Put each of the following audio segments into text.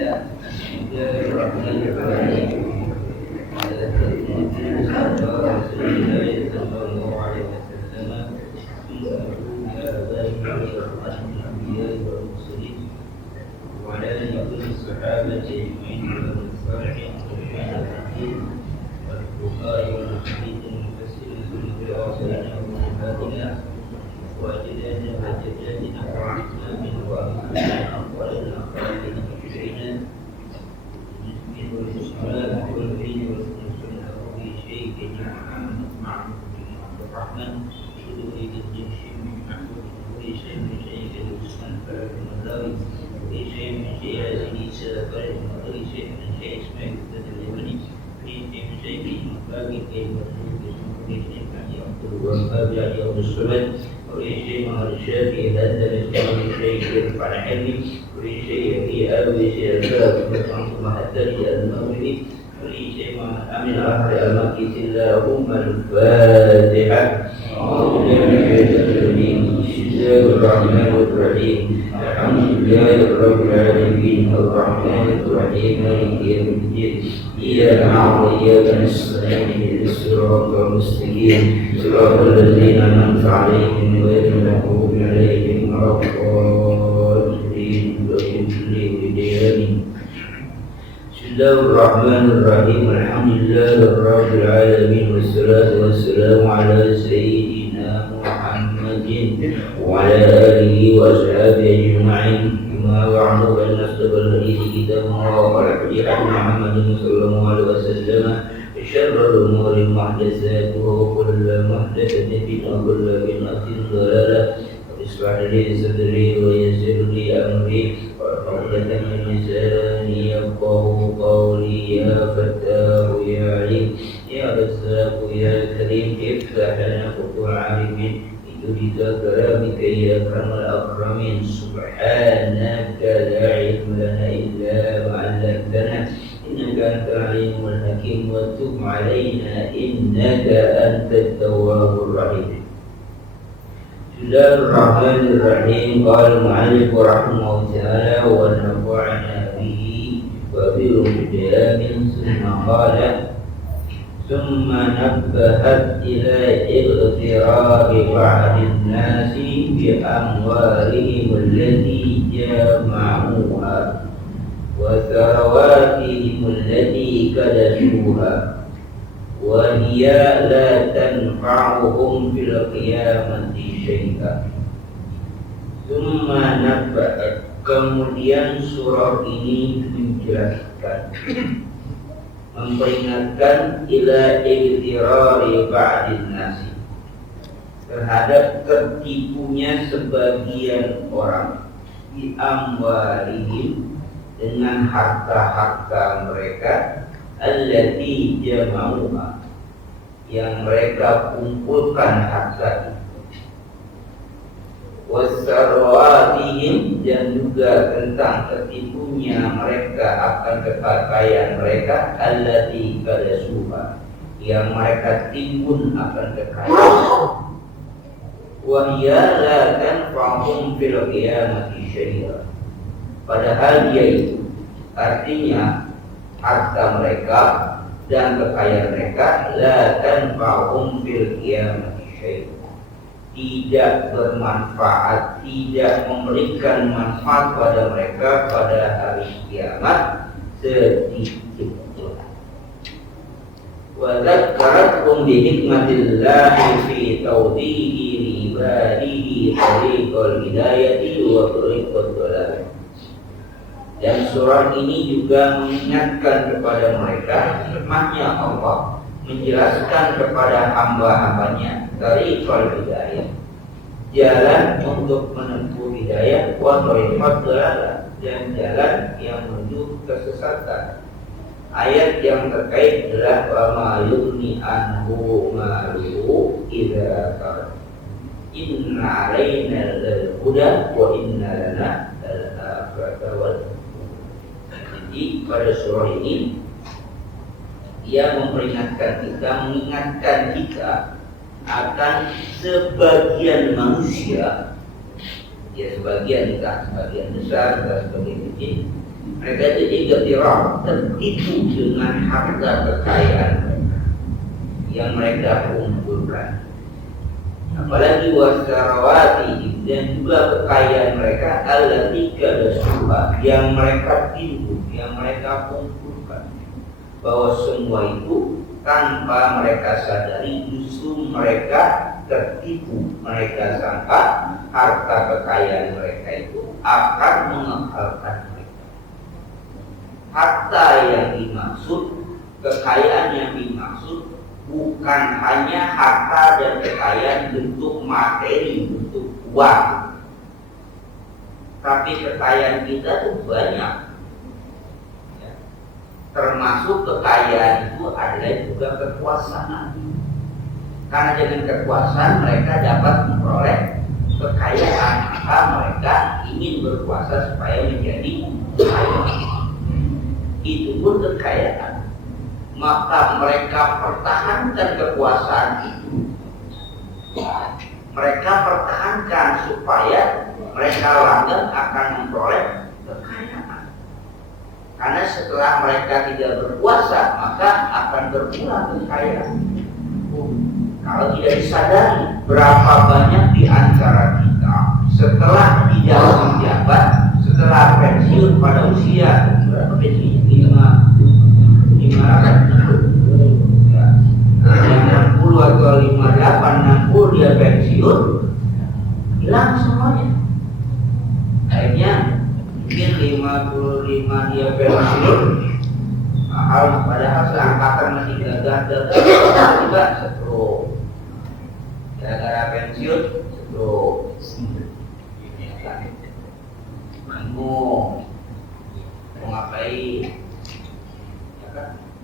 Bismillahirrahmanirrahim. Alhamdulillahirabbil alamin wassalatu wassalamu ala sayyidina Muhammadin wa ala alihi wa sahbihi ajma'in. Amma ba'du, fa inna asdaqal hadithi kitabullah wa khairal hadi Muhammadin sallallahu alaihi wasallam. Syarrul umuri muhdatsatuha wa kullu muhdatsatin bid'ah wa kullu bid'atin dhalalah. Ishrah li sadri wa yassir li amri وعقدة من لساني يفقهوا قولي يا فتاه يا عليم يا رزاق يا كريم افتح لنا فتوح عارفين بجودك كرامك يا أكرم الأكرمين سبحانك لا علم لنا إلا ما علمتنا إنك أنت العليم الحكيم وتب علينا إنك أنت التواب الرحيم. Bismillahirrahmanirrahim. Qala al-mu'allif rahimahullahu ta'ala wa nafa'ana bihi wa bi ulumil thumma qala thumma nabbahat ila ightirabi ba'di an-nasi bi amwalihim allati jama'uha wa tharawatihim allati kadasuha wa hiya la tanfa'uhum fil qiyamati syai'an. Summa nabba'at, kemudian surah ini menjelaskan, memperingatkan ila igtirari ba'din nasi, terhadap tertipunya sebagian orang di amwalihim, dengan harta-harta mereka, allati jama'uha, yang mereka kumpulkan harta itu, wasarwatihim, dan juga tentang tertipunya mereka akan kekayaan mereka, allati kadasuha, yang mereka timbun akan kekayaan, wahya la tanfa'hum fil qiyamati syai'a, padahal dia itu, artinya harta mereka dan kekayaan mereka, la tanfa'hum fil qiyamati syai'un, tidak bermanfaat, tidak memberikan manfaat pada mereka pada hari kiamat sedikit pun. Wa dzakaratum bi hikmatillahi fi tawdihi li ibadihi tariqal hidayati wa tariqad dhalal. Dan surah ini juga mengingatkan kepada mereka hikmahnya Allah menjelaskan kepada hamba-hambanya dari hidayah, jalan untuk menempuh hidayah, wa tariqad dhalal, dan jalan yang menuju kesesatan. Ayat yang terkait adalah wa ma yughni anhu maluhu idza taraka inna alaina al-huda wa inna lana al-akhirata wal. Jadi pada surah ini ia memperingatkan kita, mengingatkan kita akan sebagian manusia, ya sebagian, tak sebagian besar, tak sebagian kecil, Mereka itu iktiraf, tertipu dengan harta kekayaan yang mereka kumpulkan. Apalagi wasarawati, dan juga kekayaan mereka allati kadasuha, yang mereka tipu, yang mereka kumpulkan. Bahwa semua itu tanpa mereka sadari justru mereka tertipu. Mereka sangka harta kekayaan mereka itu akan mengekalkan mereka. Harta yang dimaksud, kekayaan yang dimaksud bukan hanya harta dan kekayaan bentuk materi, bentuk uang, tapi kekayaan kita tuh banyak ya. Termasuk kekayaan itu adalah juga kekuasaan, karena dengan kekuasaan mereka dapat memperoleh kekayaan, maka mereka ingin berkuasa supaya menjadi kaya. Itu pun kekayaan. Maka mereka pertahankan kekuasaan itu. Mereka pertahankan supaya mereka langgeng akan memperoleh kekayaan. Karena setelah mereka tidak berkuasa, maka akan berkurang kekayaan. Kalau tidak disadari, berapa banyak di antara kita setelah tidak menjabat, setelah pensiun pada usia berapa pensiun? 60 atau 58, 60 dia pensiun, hilang semuanya. Akhirnya mungkin 55 dia pensiun, padahal seangkatan masih gagah-gagah, tiba-tiba stroke. Gara-gara pensiun stroke. Bingung mau ngapain?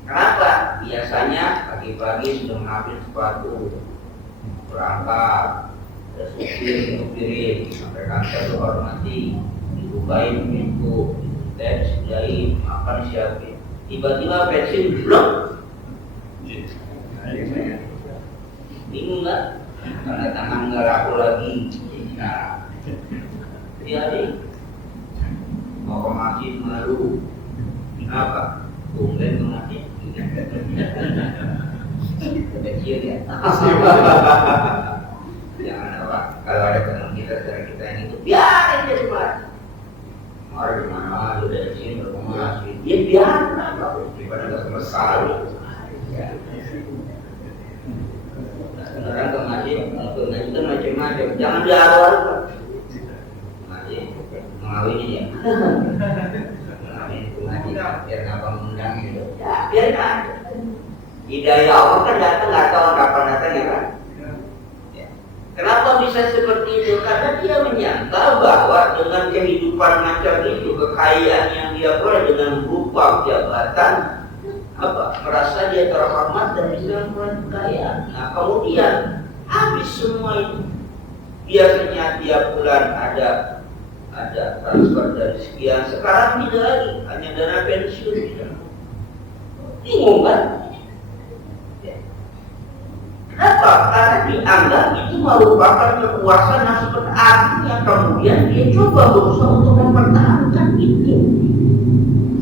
Kenapa? Biasanya pagi-pagi sudah mengambil sepatu, berangkat, ada supir, nyupirin, sampai kantor dihormati, dibukain pintu, disediain, makan siapin. Tiba-tiba pensiun belum? Bingung nggak? Karena tangan nggak laku lagi. Nah, jadi mau ke masjid malu. Kenapa? Tumben ke masjid. Kecil ya. Jangan apa. Kalau ada teman kita dari kita yang itu, biarin dia cuma. Orang di mana udah di sini berkomunikasi, dia biarin apa? Daripada nggak sama sekali. Ya. Sekarang ke masjid itu macam-macam. Jangan diarah-arah. Masjid mengawini ya. Biar apa mengundang gitu. Ya, biar aja. Hidayah Allah kan datang nggak tahu kapan datangnya kan. Ya. Kenapa bisa seperti itu? Karena dia menyangka bahwa dengan kehidupan macam itu, kekayaan yang dia peroleh dengan berupa jabatan, merasa dia terhormat dan bisa memperoleh kekayaan. Nah kemudian habis semua itu. Biasanya tiap bulan ada transfer dari sekian, sekarang tidak lagi, hanya dana pensiun. Bingung kan? Ya. Kenapa? Karena dianggap itu merupakan kekuasaan yang seperti artinya kemudian dia coba berusaha untuk mempertahankan itu.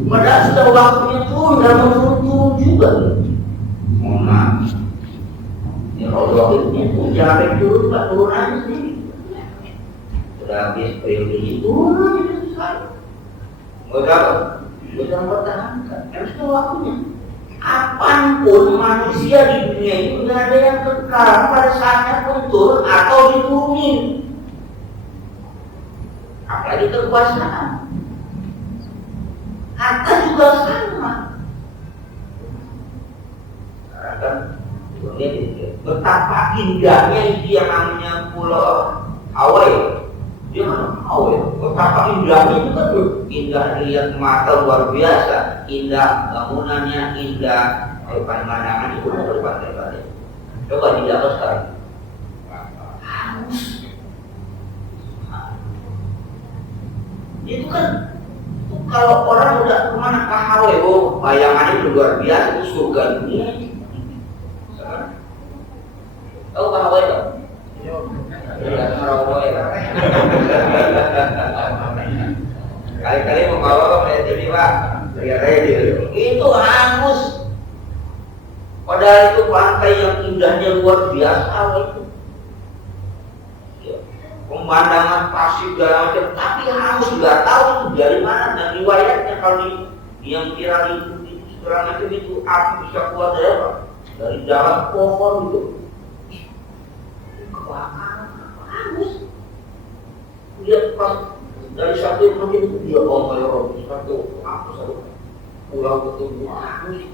Padahal sudah waktunya turun dan turun juga. Mohon maaf. Ya Allah itu jangan turun, Pak, turun aja sendiri. Sudah habis periode itu, selesai. Udah mempertahankan. Harus tahu waktunya. Apapun manusia di dunia itu tidak ada yang kekal, pada saatnya pun turun atau diturunin. Apalagi kekuasaan. Harta juga sama. Sekarang kan betapa indahnya itu yang namanya Pulau Hawaii. Dia kan Hawaii, betapa indahnya itu kan indah lihat mata luar biasa, indah bangunannya, indah pemandangan itu ada berbagai-bagai. Coba di Jawa sekarang. Itu kan kalau orang udah kemana ke Hawaii, oh bayangannya luar biasa, itu surga dunia. Tahu ke Hawaii tak? Tidak Hawaii. Kali-kali membawa ke jadi Pak, lihat aja dia itu hangus. Padahal itu pantai yang indahnya luar biasa itu. Ya, pemandangan pasir segala macam, tapi hangus, nggak tahu itu dari mana. Dan riwayatnya kalau yang viral itu segala macam itu api bisa keluar dari apa? Dari dalam pohon itu. Kebakaran, hangus. Lihat pas dari satu mungkin itu dia kayak satu pulau betul hangus.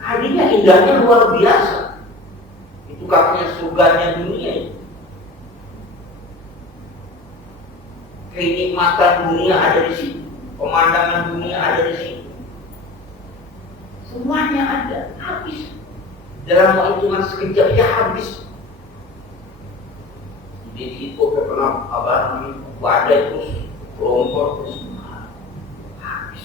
Hadinya indahnya luar biasa. Itu katanya surganya dunia itu. Kenikmatan dunia ada di situ, pemandangan dunia ada di situ. Semuanya ada, habis. Dalam hitungan sekejap ya habis. Di situ pernah badai terus lompor terus habis.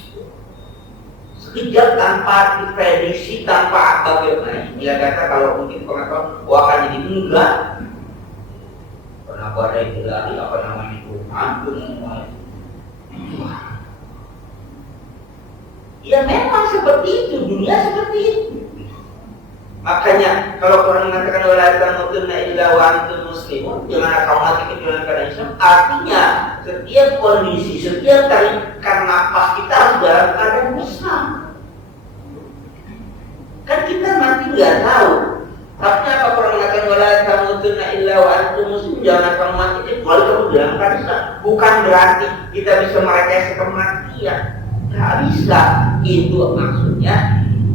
Sekejap tanpa diprediksi, tanpa bagaimana. Dia kata kalau mungkin pengetahuan akan jadi enggak. Pernah badai berlari apa namanya itu hancur semua. Ya memang seperti itu, dunia seperti itu. Makanya kalau orang mengatakan wala tamutunna illa wa antum muslimun, jangan kamu mati kecuali karena Islam. Artinya setiap kondisi, setiap tarikan nafas kita harus dalam keadaan Islam. Kan kita mati nggak tahu. Tapi apa orang mengatakan wala tamutunna illa wa antum muslimun, jangan kamu mati kecuali kamu dalam keadaan Islam. Bukan berarti kita bisa merekayasa kematian. Nggak bisa. Itu maksudnya.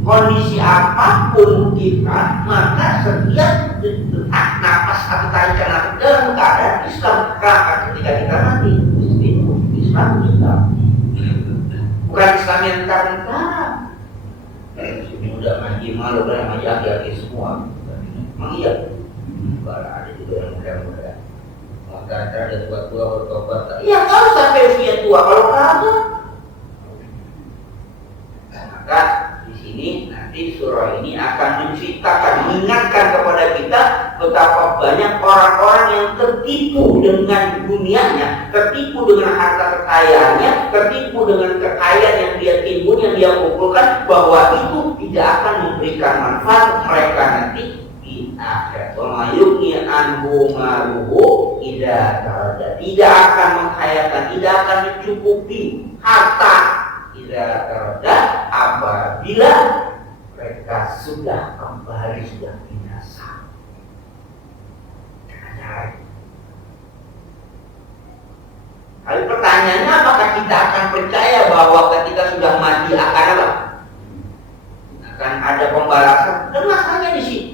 Kondisi apapun kita, maka setiap detak nafas atau tarikan nafas dalam keadaan Islam. Karena ketika kita mati, itu Islam kita, bukan Islam yang tentara. Ini udah ngaji malu, udah ngaji aki-aki semua. Memang iya. Kalau ada juga yang muda-muda, maka ada tua-tua bertobat. Iya, kalau sampai usia tua, kalau kagak, maka ini nanti surah ini akan menceritakan, mengingatkan kepada kita betapa banyak orang-orang yang tertipu dengan dunianya, tertipu dengan harta kekayaannya, tertipu dengan kekayaan yang dia timbun, yang dia kumpulkan, bahwa itu tidak akan memberikan manfaat mereka nanti di akhirat. Wa mayughni anhu maluhu idza tarada. Tidak akan menghayakan, tidak akan mencukupi harta tidak apabila mereka sudah kembali, sudah binasa. Kali pertanyaannya, apakah kita akan percaya bahwa ketika sudah mati akan apa? Akan ada pembalasan? Dan masalahnya di sini,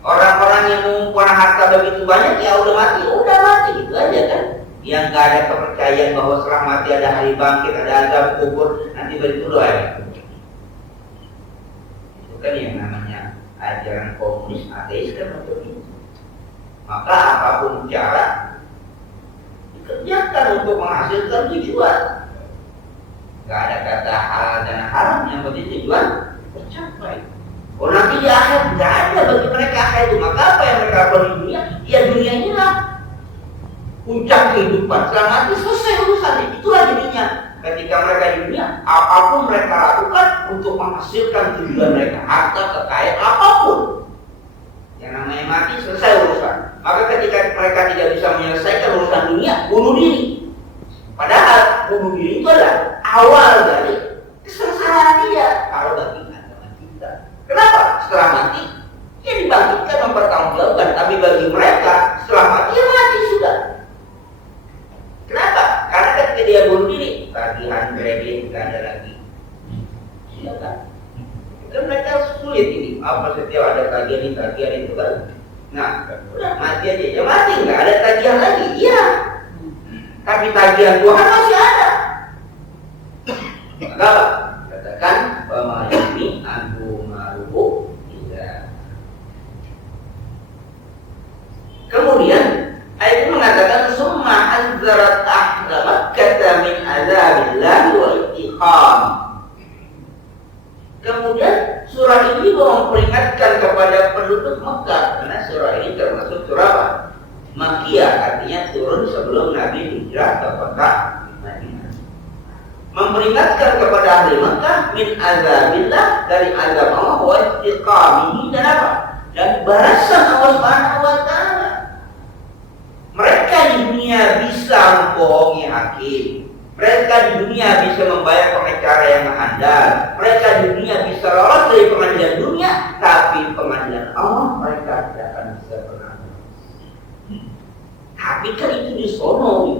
orang-orang yang mengumpulkan harta begitu banyak, ya udah mati gitu aja kan? Yang nggak ada kepercayaan bahwa setelah mati ada hari bangkit, ada azab kubur, nanti begitu doa ya. Itu kan yang namanya ajaran komunis, ateis kan untuk itu. Maka apapun cara dikerjakan untuk menghasilkan tujuan. Nggak ada kata halal dan haram, yang penting tujuan tercapai. Oh nanti di akhir nggak ada bagi mereka akhir itu, maka apa yang mereka lakukan di dunia? Ya dunia inilah puncak kehidupan. Setelah mati selesai urusannya. Itulah jadinya ketika mereka di dunia, apapun mereka lakukan untuk menghasilkan tujuan mereka, harta, kekayaan, apapun. Yang namanya mati selesai urusan. Maka ketika mereka tidak bisa menyelesaikan urusan dunia, bunuh diri. Padahal bunuh diri itu adalah awal dari kesengsaraan dia. Kalau bagi agama kita, kenapa? Setelah mati, ya dibangkitkan, mempertanggungjawabkan. Tapi bagi mereka, setelah mati, ya mati sudah. Kenapa? Karena ketika dia bunuh diri, tagihan kredit tidak ada lagi. Iya kan? Kan mereka sulit ini. Apa setiap ada tagihan itu kan? Nah, udah mati aja. Ya mati, nggak ada tagihan lagi. Iya. Tapi tagihan Tuhan masih ada. Maka apa? Katakan bahwa ini anhu maruhu tidak. Kemudian ayat ini mengatakan summa anzarat ahla Makkah min azabillah wa ittiqam. Kemudian surah ini memperingatkan kepada penduduk Makkah, karena surah ini termasuk surah apa? Makkiyah, artinya turun sebelum Nabi hijrah ke kota Madinah. memperingatkan kepada ahli Mekah min azabillah, dari azab Allah, wa istiqamihi, dan apa? Dan balasan Allah Subhanahu wa taala. Mereka di dunia bisa membohongi hakim. Mereka di dunia bisa membayar pengacara yang handal. Mereka di dunia bisa lolos dari pengadilan dunia, tapi pengadilan Allah mereka tidak akan bisa pernah. Tapi kan itu di sono,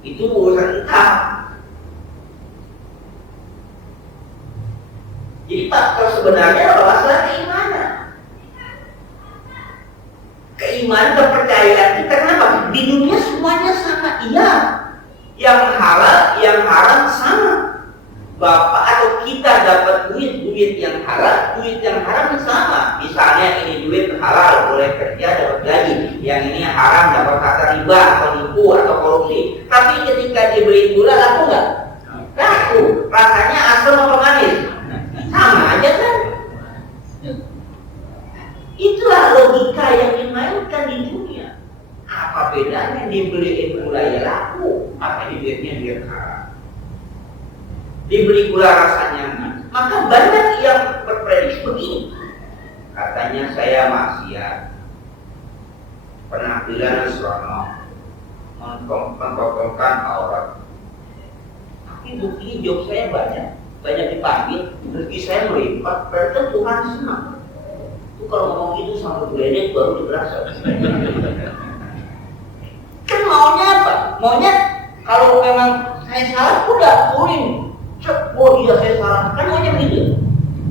itu urusan entah. Jadi faktor sebenarnya adalah masalah keimanan. Keimanan, kepercayaan kita. Kenapa? Di dunia semuanya sama, iya. Yang halal, yang haram sama. Bapak atau kita dapat duit yang halal, duit yang haram sama. Misalnya ini duit halal, boleh kerja dapat gaji. Yang ini haram, dapat kata riba atau nipu atau korupsi. Tapi ketika dibeli gula, laku nggak? Laku. Rasanya asam atau manis? Sama aja kan? Itulah logika yang dimainkan di dunia. Apa bedanya dibeli gula ya laku, apa dibelinya dia haram? Dibeli gula rasanya, maka banyak yang berprediksi begini. Katanya saya maksiat, penampilan seronok, mengkongkongkan aurat. Tapi bukti job saya banyak dipanggil, rezeki saya melipat, berarti Tuhan senang. Itu kalau ngomong gitu sampai geledek baru berasa. Kan maunya apa? Maunya kalau memang saya salah, udah pulin. Oh iya saya salah. Kan maunya begitu.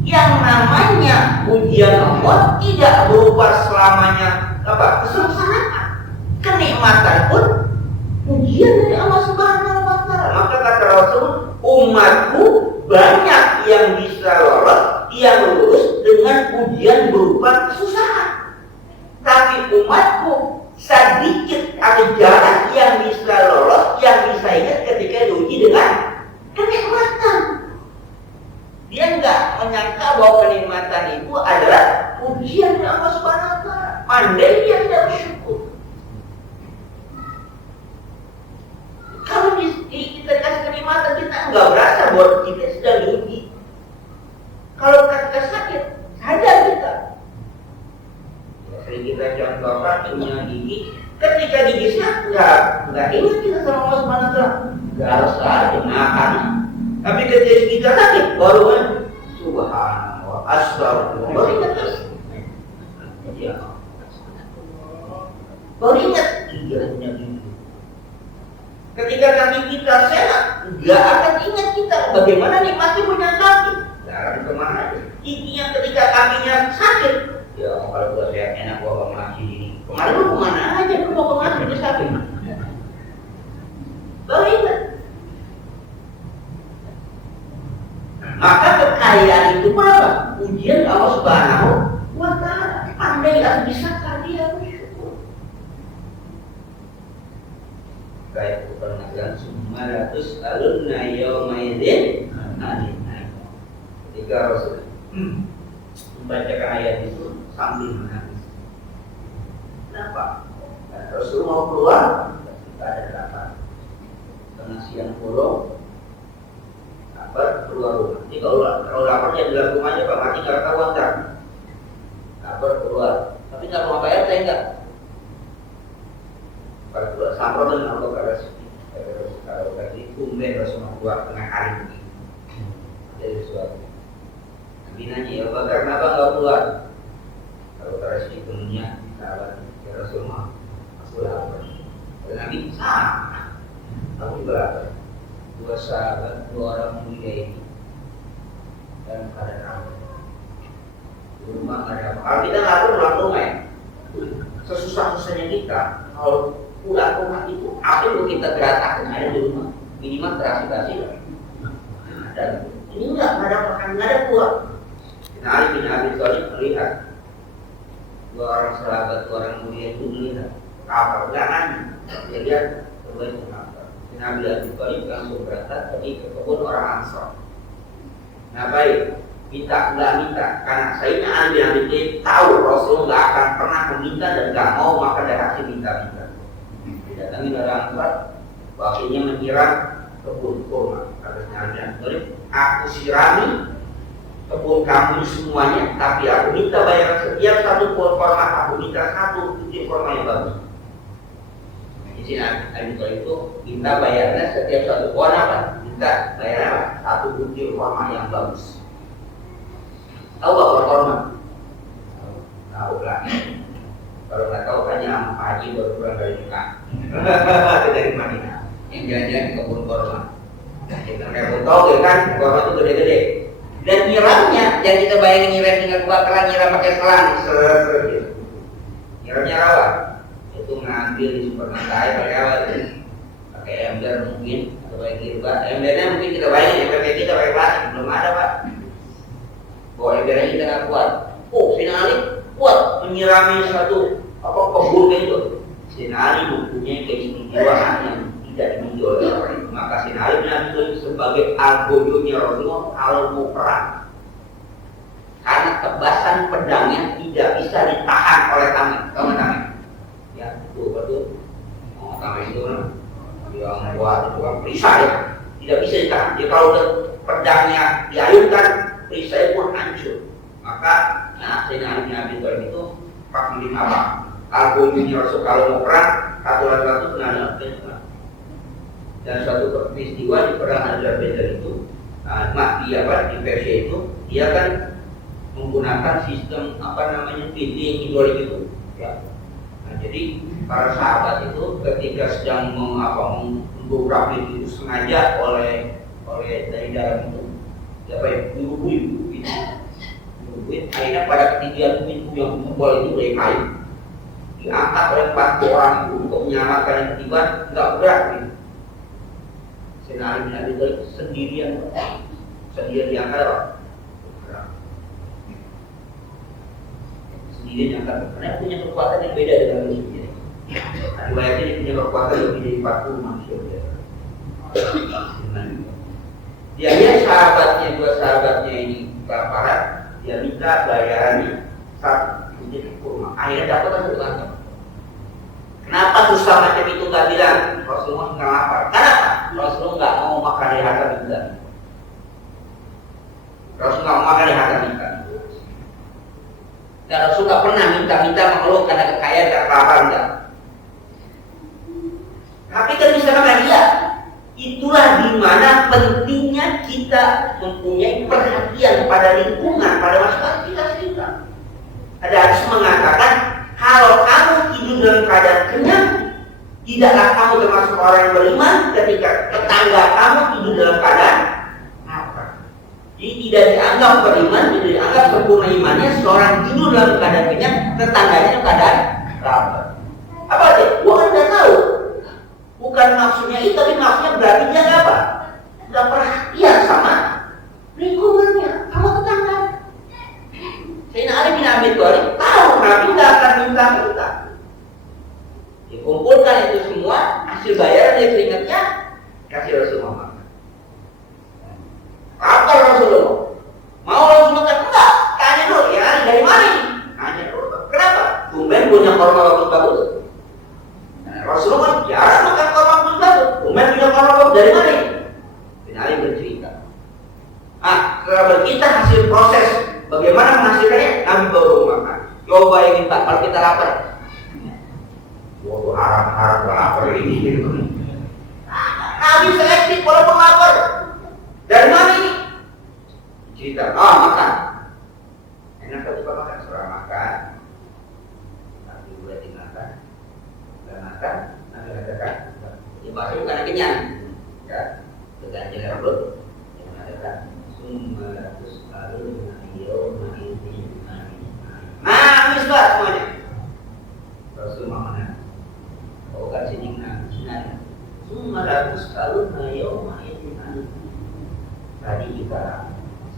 Yang namanya ujian Allah tidak berupa selamanya apa? Kesengsaraan. Kenikmatan pun ujian dari Allah Subhanahu wa taala. Maka kata Rasul, umatku banyak yang bisa lolos, yang lulus dengan ujian berupa kesusahan. Tapi umatku sedikit ada jalan yang bisa lolos, yang bisa ingat ketika diuji dengan kenikmatan. Dia enggak menyangka bahwa kenikmatan itu adalah ujian dari Allah Subhanahu wa taala. Pandai dia tidak bersyukur. Kalau kita kasih kenikmatan, kita enggak berasa bahwa kita sedang diuji. Kalau kita sakit, sadar kita. Sering kita contohkan punya gigi, ketika gigi sakit, enggak ingat kita sama Allah Subhanahu wa taala. Enggak harus ada makan. Tapi ketika kita sakit, baru kan subhanallah, astagfirullah, baru ingat terus. Ya. Baru ingat iya punya gigi. Ketika kaki kita sehat, enggak akan ingat kita bagaimana nikmatnya punya kaki. Darah kemana aja? Gigi yang ketika kakinya sakit, ya kalau gua sehat enak gua mau ngasih ini. Kemarin lu kemana aja? Lu mau kemana udah sakit? Baru ingat. Maka kekayaan itu apa? Ujian Allah Subhanahu wa taala. Pandai atau bisakah dia bersyukur? Kayak pernah semaratus alunna yaumaidin anin. Ketika Rasul membacakan ayat itu sambil menangis. Kenapa? Rasul mau keluar, tidak ada lapar. Karena siang bolong, lapar keluar rumah. Jadi kalau laparnya di dalam rumahnya Pak mati nggak ketahuan kan? Lapar keluar. Tapi kalau mau bayar saya enggak. Kalau keluar sampai dengan Allah kalau tadi tumben Rasul mau keluar tengah hari ini. Jadi sesuatu. Nabi nanya ya Bakar kenapa nggak keluar? Kalau terus di dunia sahabat ya Rasul mau aku lapar. Dan Nabi sama. Aku juga lapar. Dua sahabat, dua orang mulia ini dalam keadaan ramai. Di rumah nggak ada apa. Kalau kita nggak perlu pulang rumah ya. Sesusah-susahnya kita, kalau pulang rumah itu apa yang kita geratakan ada di rumah. Minimal terasi-terasi. Dan ini nggak ada makan, nggak ada kuah. Ali bin Abi Thalib melihat dua orang sahabat, dua orang mulia itu melihat kapal nanya. Dia lihat terbaik kapal. Nabi Abi Thalib langsung berangkat pergi ke kebun orang Ansor. Nah baik, minta karena Sayyidina Ali bin Abi Thalib tahu Rasul nggak akan pernah meminta dan nggak mau maka dia kasih minta. Didatangi orang Ansor, wakilnya menyiram kebun kurma. Kata Nabi Ibrahim, aku sirami kebun kamu semuanya, tapi aku minta bayaran setiap satu pohon kurma, aku minta satu butir kurma yang bagus. Di sini Nabi Ibrahim itu minta bayarannya setiap satu pohon apa? Minta bayaran satu butir kurma yang bagus. Tahu gak pohon kurma? Tahu lah. Kalau nggak tahu tanya sama Pak Haji baru pulang dari Mekah. Dari Madinah. Yang jalan-jalan ke kebun kurma. Kita nggak tahu ya kan, kurma itu gede-gede. Dan nyiramnya, yang kita bayangin nyiram dengan kebakaran, nyiram pakai selang, nyiramnya rawa. Itu ngambil di Superman air pakai apa? Pakai ember mungkin, atau pakai kirba. Embernya mungkin kita bayangin, ember kayak kita pakai plastik, belum ada Pak. Bawa embernya kita nggak kuat. Oh, Sayyidina Ali kuat menyirami satu kebun itu. Sayyidina Ali mempunyai keistimewaan yang tidak dimiliki oleh orang itu. Maka Sayyidina Ali itu sebagai algojonya Rasulullah kalau mau perang, karena tebasan pedangnya tidak bisa ditahan oleh tameng. Tahu tameng? Ya, betul. Oh, tameng itu yang buat tukang perisai ya, tidak bisa ditahan. Jadi kalau pedangnya diayunkan, perisai pun hancur. Maka Sayyidina Ali itu pakai apa? Algojonya Rasul kalau mau perang, satu kena dalam. Dan suatu peristiwa di perang Azerbaijan itu, di Persia itu, dia kan menggunakan sistem feeding hidrolik itu. Ya. Nah, jadi para sahabat itu ketika sedang mendobrak itu sengaja oleh dari dalam itu, dirubuhin, akhirnya pada ketinggian pintu yang tebal itu dari kayu, diangkat oleh 4 orang untuk menyelamatkan yang ketiga, nggak berat. Gitu. Sayyidina Ali bin Abi Thalib sendirian diangkat apa? Sendirian diangkat, karena punya kekuatan yang beda dengan manusia. Riwayatnya dia punya kekuatan lebih dari 40 manusia. Dia dua sahabatnya ini kelaparan, dia minta bayarannya 1 butir kurma. Akhirnya dapat satu kantong. Kenapa susah macam itu gak bilang? Rasulullah nggak lapar. Kenapa? Rasulullah nggak mau makan di harta benda. Rasulullah nggak mau makan di harta benda. Dan Rasul nggak pernah minta mengeluh karena kekayaan dan lapar enggak. Tapi kan bisa makan dia. Itulah dimana pentingnya kita mempunyai perhatian pada lingkungan, pada masyarakat kita. Ada hadis mengatakan, kalau kamu tidur dalam keadaan kenyang, tidaklah kamu termasuk orang yang beriman ketika tetangga kamu tidur dalam keadaan lapar. Jadi tidak dianggap beriman, tidak dianggap sempurna imannya seorang tidur dalam keadaan kenyang, tetangganya dalam keadaan lapar. Apa sih? Gua kan nggak tahu. Bukan maksudnya itu, tapi maksudnya berarti dia apa? Nggak perhatian sama lingkungannya, sama tetangga. Sayyidina Ali bin Abi Thalib tahu Nabi nggak akan minta. Dikumpulkan itu semua, hasil bayaran dia keringatnya kasih Rasulullah makan. Apa Rasulullah? Mau Rasulullah kan enggak? Tanya dulu, ya Ali dari mana ini? Tanya dulu, kenapa? Tumben punya korma bagus-bagus. Rasulullah jarang makan korma bagus-bagus. Tumben punya korma bagus dari mana ini? Bin Ali bercerita. Kalau kita hasil proses bagaimana menghasilkannya, Nabi baru makan. Coba yang minta kalau kita lapar. Wah, harap lapar ini. Nabi selektif walaupun lapar. Dari mana ini? Cerita, makan. Enak kalau coba makan, seorang makan. Nabi boleh dimakan. Tidak makan, Nabi katakan. Ya masuk karena kenyang. Ya, berganjil perut. Yang mengatakan, summa tus'aluna yawma idzin 'anil na'im. Nangis Pak semuanya. Rasulullah mana? Kau kan sini nangis. Summa tus'aluna yawma idzin 'anil na'im. Tadi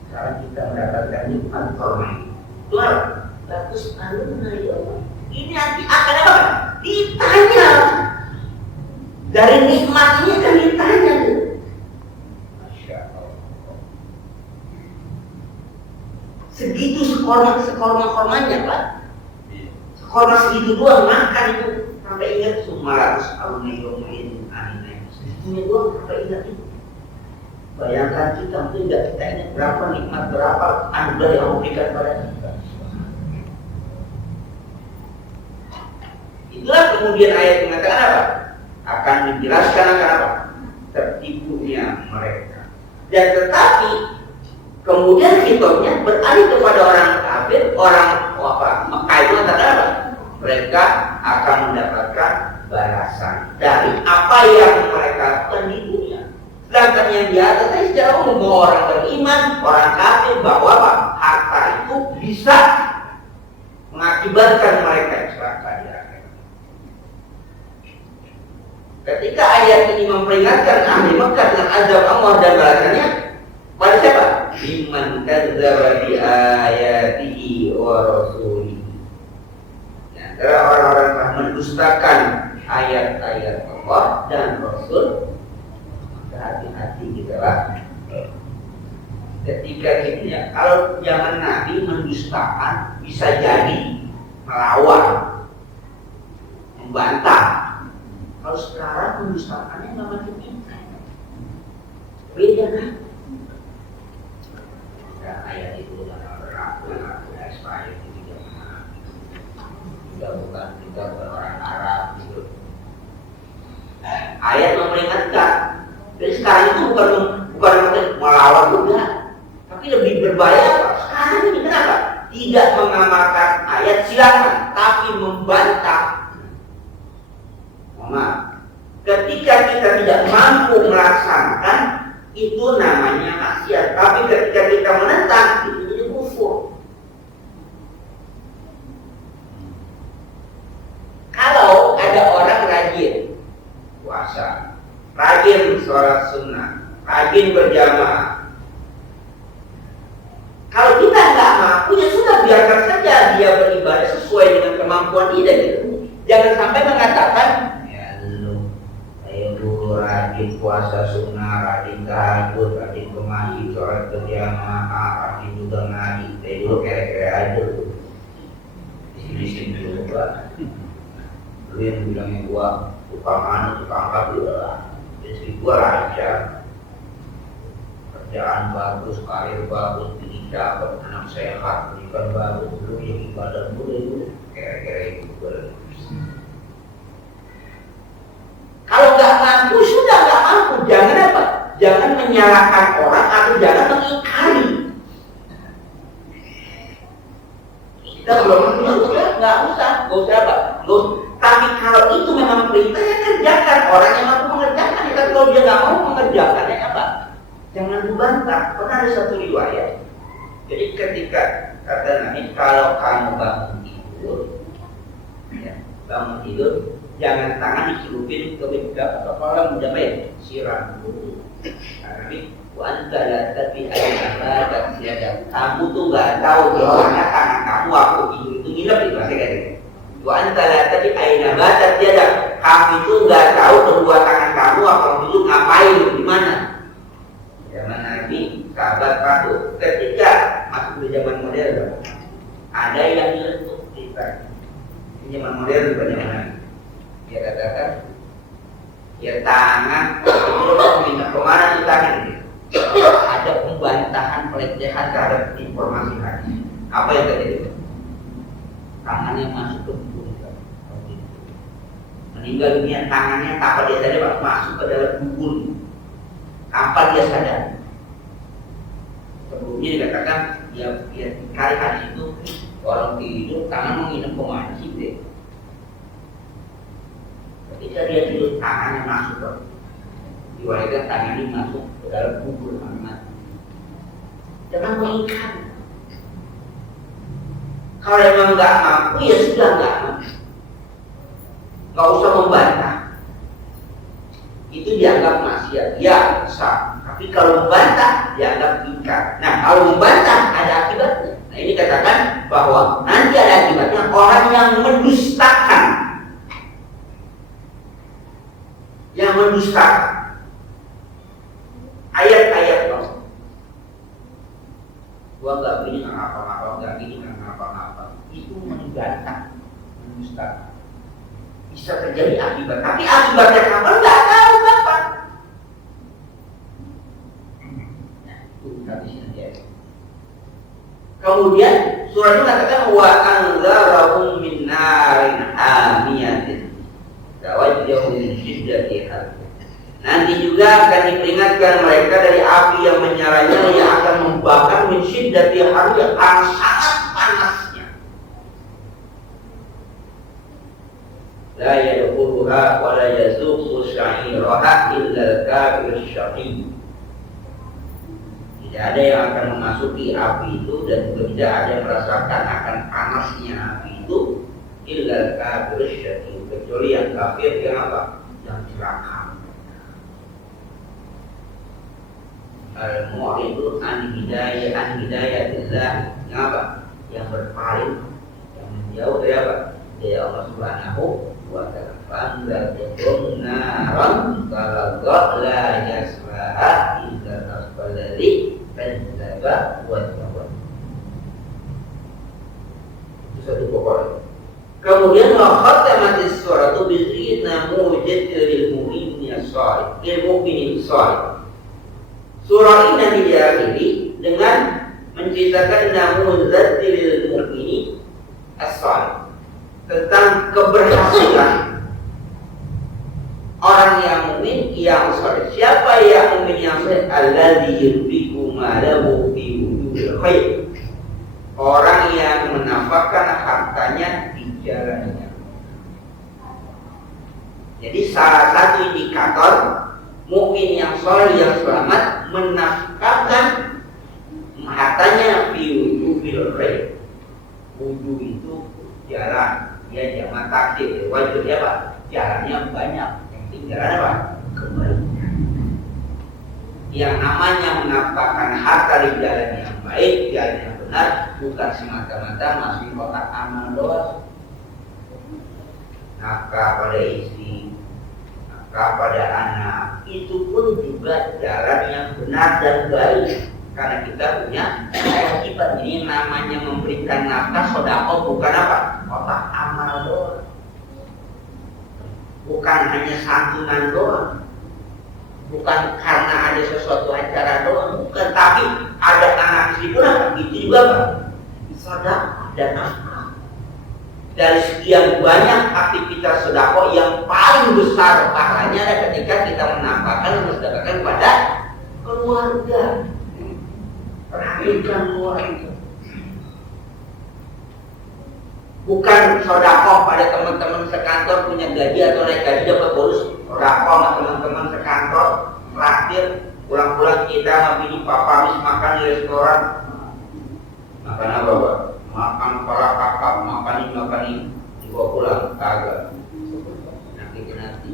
sekarang kita mendapatkan nikmat korma. Tuhan, tus'aluna yawma. Ini nanti akan apa? Ditanya. Dari nikmat ini akan ditanya tuh. Segitu sekorma-kormanya Pak. Sekorma segitu doang makan itu sampai ingat 900 tahun yang main aneh. Segitunya doang sampai ingat itu. Bayangkan kita mungkin tidak kita ingat berapa nikmat, berapa anugerah yang Allah berikan pada kita. Itulah kemudian ayat mengatakan apa? Akan menjelaskan akan apa? Tertipunya mereka. Dan tetapi kemudian hitungnya beralih kepada orang kafir, orang Mekah itu mengatakan apa? Mereka akan mendapatkan balasan dari apa yang mereka lakukan di dunia. Sedangkan yang di atas tadi secara umum bahwa orang beriman, orang kafir, bahwa apa? Harta itu bisa mengakibatkan mereka celaka di akhirat. Ketika ayat ini memperingatkan ahli Mekah dengan azab Allah dan balasannya, pada siapa? Liman kadzdzaba bi ayatihi wa rasulihi. Antara orang-orang yang mendustakan ayat-ayat Allah dan Rasul, hati-hati gitu lah. Ketika gitu ya, kalau zaman Nabi mendustakan bisa jadi melawan, membantah. Kalau sekarang mendustakannya nggak macam ini, beda kan? Ya, ayat itu jangan berlaku, expired itu jangan. Kita bukan orang Arab gitu. Ayat memperingatkan. Jadi sekarang itu bukan melawan juga, tapi lebih berbahaya. Sekarang ini kenapa? Tidak mengamalkan ayat silakan, tapi membantah. Maaf, ketika kita tidak mampu melaksanakan, itu namanya maksiat. Tapi ketika kita menentang, itu jadi kufur. Kalau ada orang rajin puasa, rajin sholat sunnah, rajin berjamaah, kalau kita nggak mampu, ya sudah biarkan saja dia beribadah sesuai dengan kemampuan dia gitu. Jangan sampai mengatakan, ya lu rajin puasa sunnah, rajin tahajud, rajin ke masjid, sholat berjamaah, rajin juga ngaji, kayak dulu kere-kere aja lu. Di-sini dulu Pak. Lu yang bilangnya gua tukang anu, tukang apa lah. Istri gua lancar, kerjaan bagus, karir bagus, bini dapat, anak sehat, pendidikan bagus, belum yang ibadah dulu kira-kira itu. Kalau nggak mampu, sudah nggak mampu. Jangan apa? Jangan menyalahkan orang atau jangan mengingkari. Kita belum mampu, nggak usah apa? Tapi kalau itu memang perintah, ya kerjakan. Orang yang mampu mengerjakan, ya kalau dia nggak mau mengerjakannya apa? Jangan dibantah. Pernah ada satu riwayat. Jadi ketika kata Nabi, kalau kamu bangun tidur, ya, bangun tidur, jangan tangan dicelupin ke bedak atau kepala mudah baik, siram dulu. Nabi, anta la tadri ayna dan tiada. Kamu tuh nggak tahu bahwa tangan kamu aku tidur itu nginep di bahasa kayak gitu. Wa anta la tadri ayna dan tiada. Kamu itu nggak tahu kedua tangan kamu aku tidur ngapain di mana. Zaman Nabi, sahabat patuh. Ketika masuk di zaman modern, ada yang diletup kita. Ini zaman modern bukan zaman Nabi. Dia katakan, ya tangan, minta kemana tuh tangan ini? Ada pembantahan pelecehan terhadap informasi hadis. Apa yang terjadi? Tangannya masuk ke kubur, meninggal dunia tangannya tanpa dia sadar masuk ke dalam kubur, tanpa dia sadar. Sebelumnya dikatakan, ya kali hadis itu orang tidur tangan menginap kemana sih deh? Ketika dia tidur tangannya masuk ke diwariskan tangannya masuk ke dalam kubur mati. Jangan mengingkari. Kalau memang nggak mampu ya sudah nggak mampu. Nggak usah membantah. Itu dianggap maksiat. Ya sah. Tapi kalau membantah dianggap ingkar. Nah kalau membantah ada akibatnya. Nah ini katakan bahwa nanti ada akibatnya orang yang mendustakan. Yang mendustakan ayat-ayat Allah. Gua nggak begini nggak apa-apa, nggak gini nggak apa-apa. Itu membantah, mendustakan. Bisa terjadi akibat, tapi akibatnya kapan nggak tahu kapan. Kemudian surat ini mengatakan wa anzarahum min narin hamiyatin. Tawajjahu min syiddatiha. Nanti juga akan diperingatkan mereka dari api yang menyalanya yang akan membakar min syiddatiha yang sangat panasnya. La yadkhuluha wa la yazuqu sya'iraha illa al-kafir syaqi. Tidak ada yang akan memasuki api itu dan juga tidak ada yang merasakan akan panasnya api itu illa al-kafir syaqi, kecuali yang kafir yang apa? Yang celaka. Al-mu'ridu an hidayatillah, yang apa? Yang berpaling, yang menjauh dari apa? Dari Allah Subhanahu wa ta'ala. Fa'anzartukum naran talazza la yaslaha illa al-asfalari kadzdzaba wa tawalla. Itu satu pokok. Kemudian wa khatamatis suratu bi zikri mujaddiril mu'minin as-salih, mu'minin salih. Surah ini nanti diakhiri dengan menceritakan namuzadzilil mu'minin as-salih, tentang keberhasilan orang yang mukmin yang saleh. Siapa yang mukmin yang saleh? Alladzi yunfiqu malahu fi wujuhil khair. Orang yang menafkahkan hartanya di jalannya. Jadi salah satu indikator mukmin yang saleh yang selamat menafkahkan hartanya fi wujuhil khair. Wujuh itu jalan, ya jamak taksir. Wajib ya Pak, jalannya banyak. Yang penting jalan apa? Kebaikan. Yang namanya menafkahkan harta di jalan yang baik, jalan yang benar, bukan semata-mata masih kotak amal doang. Nafkah pada istri, nafkah pada anak, itu pun juga jalan yang benar dan baik. Karena kita punya kewajiban. Ini namanya memberikan nafkah sedekah, bukan apa? Kotak amal doang. Bukan hanya santunan doang. Bukan karena ada sesuatu acara doang, bukan. Tapi ada anak istri pun apa? Itu juga apa? Sedekah dan nafkah. Dari sekian banyak aktivitas sedekah, yang paling besar pahalanya ada ketika kita menafkahkan dan mensedekahkan kepada keluarga. Perhatikan keluarga. Bukan sedekah pada teman-teman sekantor punya gaji atau naik gaji dapat bonus. Sedekah sama teman-teman sekantor traktir, pulang-pulang kita ngabidi papa habis makan di restoran. Makan apa Pak? Makan para kakak, makan ini dibawa pulang, kagak. Nanti.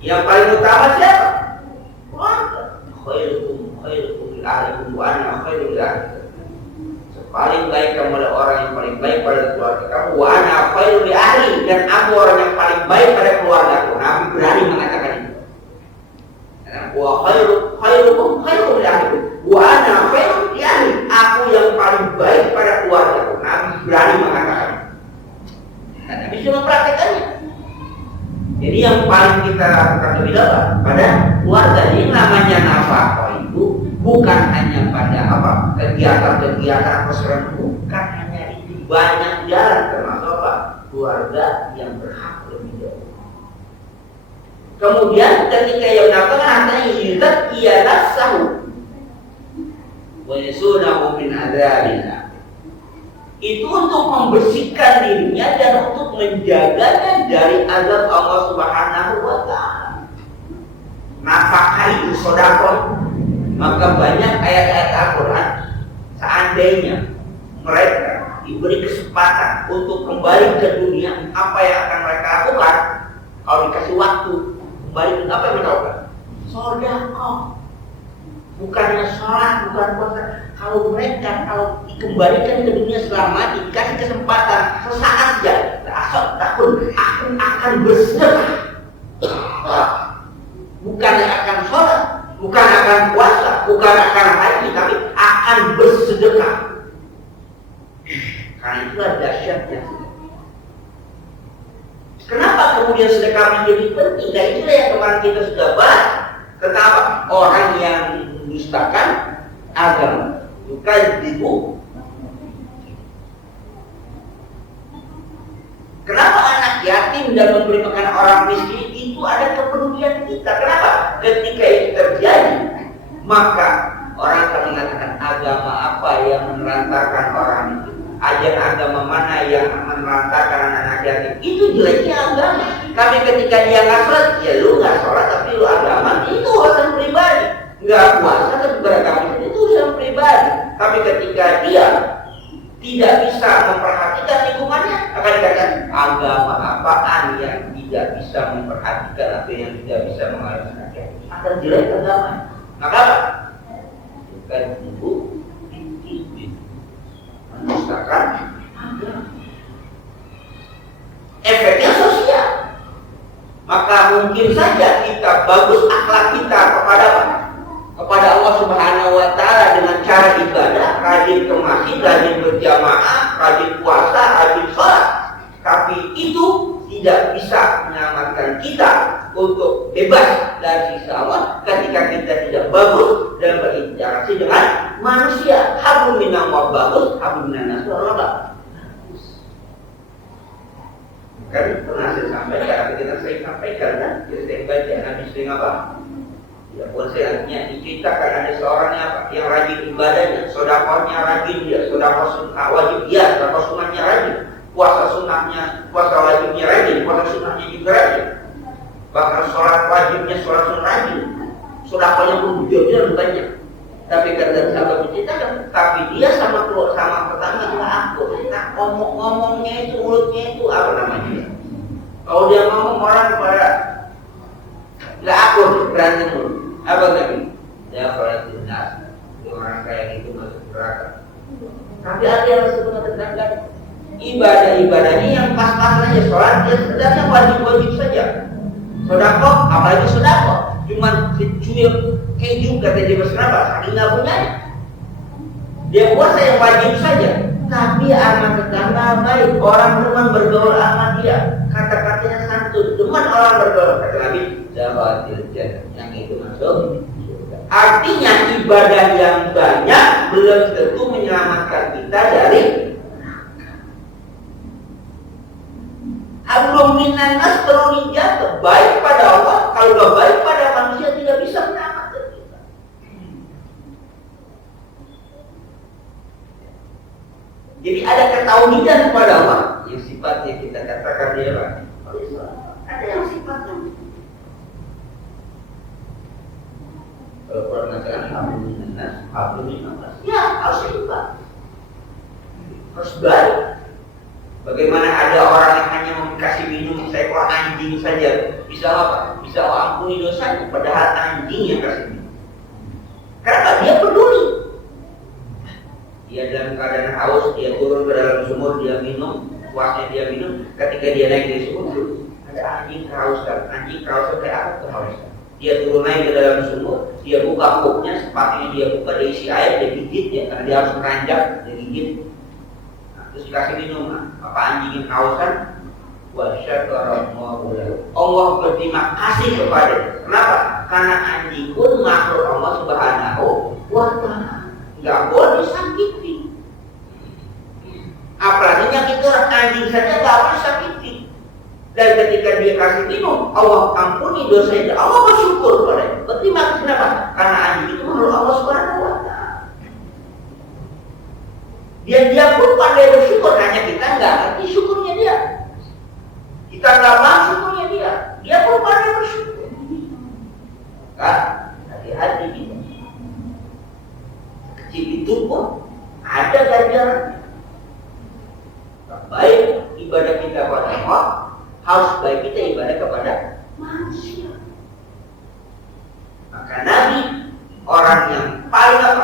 Yang paling utama siapa? Keluarga. Khairukum li ahlikum wa ana khairul li ahli. Paling baik kamu adalah orang yang paling baik pada keluarga kamu. Wa ana khairul li ahli, dan aku orang yang paling baik pada keluarga aku. Nabi berani mengatakan itu. Wa khairukum li ahli. Wa ana khairul li ahli. Aku yang paling baik pada keluarga aku. Nabi berani mengatakan itu. Dan Nabi sudah mempraktekannya. Jadi yang paling kita lakukan lebih dalam pada keluarga. Ini namanya nafkah itu bukan hanya pada apa kegiatan pesantren, bukan hanya itu, banyak jalan termasuk apa keluarga yang berhak lebih jauh. Kemudian ketika yang menafkahkan hartanya yuzat ialah sahu wa yasunahu min adzabillah. Itu untuk membersihkan dirinya dan untuk menjaganya dari azab Allah Subhanahu wa ta'ala. Nafkah itu sedekah. Maka banyak ayat-ayat Al-Quran, seandainya mereka diberi kesempatan untuk kembali ke dunia, apa yang akan mereka lakukan? Kalau dikasih waktu kembali ke apa yang mereka lakukan? Sedekah. Bukannya sholat, bukan puasa. Kalau mereka dikembalikan ke dunia selama dikasih kesempatan sesaat saja, aku akan bersedekah. Bukan akan sholat, bukan akan puasa, bukan akan haji, tapi akan bersedekah. Karena itulah dahsyatnya. Kenapa kemudian sedekah menjadi penting? Dan itulah yang kemarin kita sudah bahas. Kenapa orang yang mendustakan agama, Tukadzibu. Kenapa anak yatim dan memberi makan orang miskin itu ada kepedulian kita? Kenapa? Ketika itu terjadi, maka orang akan mengatakan agama apa yang menelantarkan orang itu? Ajaran agama mana yang menelantarkan anak yatim? Itu jeleknya agama. Tapi ketika dia nggak sholat, ya lu nggak sholat tapi lu agama, itu urusan pribadi. Nggak puasa tapi beragama itu urusan pribadi. Tapi ketika dia tidak bisa memperhatikan lingkungannya, akan dikatakan agama apaan yang tidak bisa memperhatikan atau yang tidak bisa mengalahkan, akan jelek agama. Maka apa? Bukan ibu menyusahkan agama. Efeknya sosial. Maka mungkin saja kita bagus akhlak kita kepada Allah Subhanahu wa Ta'ala dengan cara ibadah, rajin ke masjid, rajin berjamaah, rajin puasa, rajin sholat. Tapi itu tidak bisa menyelamatkan kita untuk bebas dari siksa Allah ketika kita tidak bagus dan berinteraksi dengan manusia. Hablum minallah bagus, hablum minannas bagus. Kan pernah saya sampaikan, atau kita sering sampaikan kan, kita sering baca Nabi sering apa? Ya pun saya diceritakan ada seorang yang rajin ibadahnya, sedekahnya rajin dia, sedekah sunnah wajib dia, sedekah sunnahnya rajin, puasa sunnahnya, puasa wajibnya rajin, puasa sunnahnya juga rajin, bahkan sholat wajibnya, sholat sunnah rajin, sedekahnya pun jujurnya banyak. Tapi kata sahabat menceritakan, tapi dia sama tetangga juga aku, ngomongnya itu, mulutnya itu apa namanya? Kalau dia ngomong orang pada nggak akur, berantem dulu. Apa lagi? Ya kalau jelas orang kayak gitu masuk neraka. Tapi ada yang sebutnya tetangga ibadah-ibadahnya yang pas-pasan aja, sholat dia sebenarnya wajib-wajib saja. Sedekah, apalagi sedekah, cuman secuil keju kata dia berserapa, saking nggak punyanya. Dia puasa yang wajib saja, tapi anak tetangga baik, orang teman bergaul sama dia, kata-katanya santun, teman orang bergaul kata Nabi, Jawatil Jannah, yang itu masuk. Artinya ibadah yang banyak belum tentu menyelamatkan kita dari hablum minannas perlu dijatuh. Baik pada Allah, kalau gak baik pada manusia tidak bisa menyelamatkan kita. Jadi ada ketauhidan kepada Allah yang sifatnya kita katakan dia ada yang sifatnya. Kalau Quran mengatakan hablum minannas, hablum minannas, ya harus seimbang, harus baik. Bagaimana ada orang yang hanya kasih minum seekor anjing saja bisa apa? Bisa ampuni dosanya, padahal anjing yang kasih minum. Kenapa? Dia peduli. Dia dalam keadaan haus, dia turun ke dalam sumur, dia minum, puasnya dia minum. Ketika dia naik dari sumur, ada anjing kehausan. Anjing kehausan kayak apa kehausan? Dia turun naik ke dalam sumur, dia buka kopnya, sepatunya dia buka, dia isi air, dia gigit ya, karena dia harus meranjak, dia gigit. Terus dikasih minum, apa anjing yang kehausan? Wa syakarallahu lahu. Allah berterima kasih kepada. Kenapa? Karena anjing pun makhluk Allah Subhanahu wa Ta'ala. Enggak boleh disakiti. Apalagi nyakit orang, anjing saja enggak boleh disakiti. Dan ketika dia kasih minum, Allah ampuni dosanya. Allah bersyukur kepada. Berterima kasih kenapa? Karena anjing itu makhluk Allah Subhanahu wa Ta'ala. Dia pun pandai bersyukur, hanya kita nggak ngerti syukurnya dia. Kita nggak paham syukurnya dia. Dia pun pandai bersyukur. Kan? Hati-hati kita. Kecil itu pun ada ganjaran. Baik ibadah kita kepada Allah, harus baik kita ibadah kepada manusia. Maka Nabi orang yang paling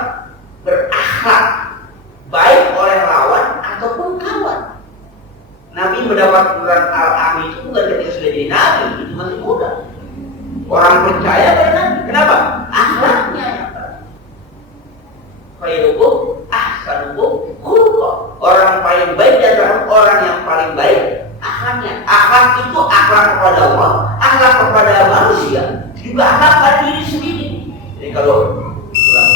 berakhlak baik oleh lawan ataupun kawan. Nabi mendapat Quran Al-Ami itu bukan ketika sudah jadi Nabi, itu masih muda. Orang percaya pada Nabi. Kenapa? Akhlaknya yang baik. Khairukum ahsanukum khuluqan. Orang paling baik di antara orang yang paling baik akhlaknya. Akhlak itu akhlak kepada Allah, akhlak kepada manusia, juga akhlak pada diri sendiri. Jadi kalau kurang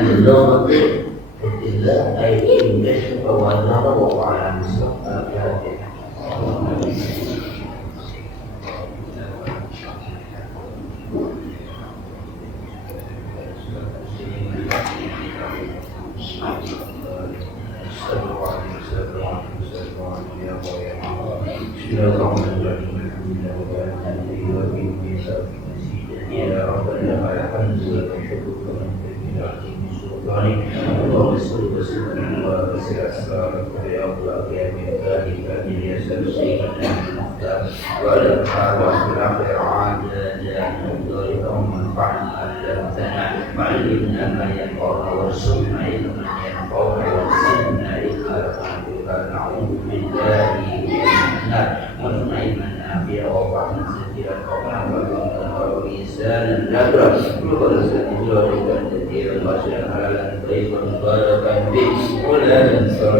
اللغة الله أي يشرف ونظر على مصدر الفاتحة. يا رب الحمد والشكر اللهم صل وسلم وبارك على يا الله يا من كان يسر سيدنا المختار وعلى اله وصحبه عادة ومنفعنا علمتنا وعلمنا ما ينفعنا وارزقنا علما ينفعنا وارزقنا علما ينفعنا نعوذ بالله من النار ونعيما نافعا وفهما سديدا ولسانا ذكرا ورزقنا جوارا كثيرا وشيئا حلالا طيبا مباركا به ولا تنسوا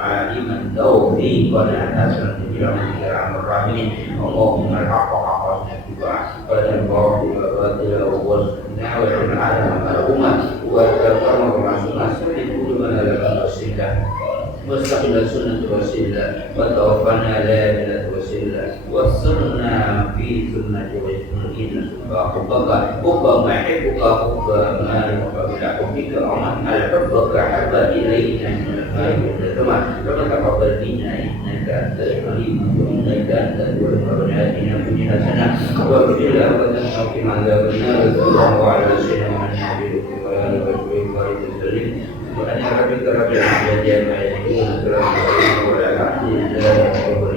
عالما توفيقا حسنا برحمتك يا ارحم الراحمين اللهم الحق حقا اتباعه والباطل باطلا وارزقنا وارحم على مرحوما وتكرم معصوما سبح كل من لك وسيله واستقم السنة وسيلة وتوفنا لا بلاد وسيلة وصلنا في سنة وجنة حبك حب ما يحبك حب ما يحب حبك ومن حبك حب إلينا من الماء والدماء كما تقبل منا إنك أنت الحليم وإنك أنت الوهاب آتنا في حسنة واغفر لنا وتنحى فيما ذاقنا وصلى الله على سيدنا محمد وعلى آله وصحبه وسلم سبحان ربك رب العزة عما يصفون وسلام على المرسلين والحمد لله رب العالمين.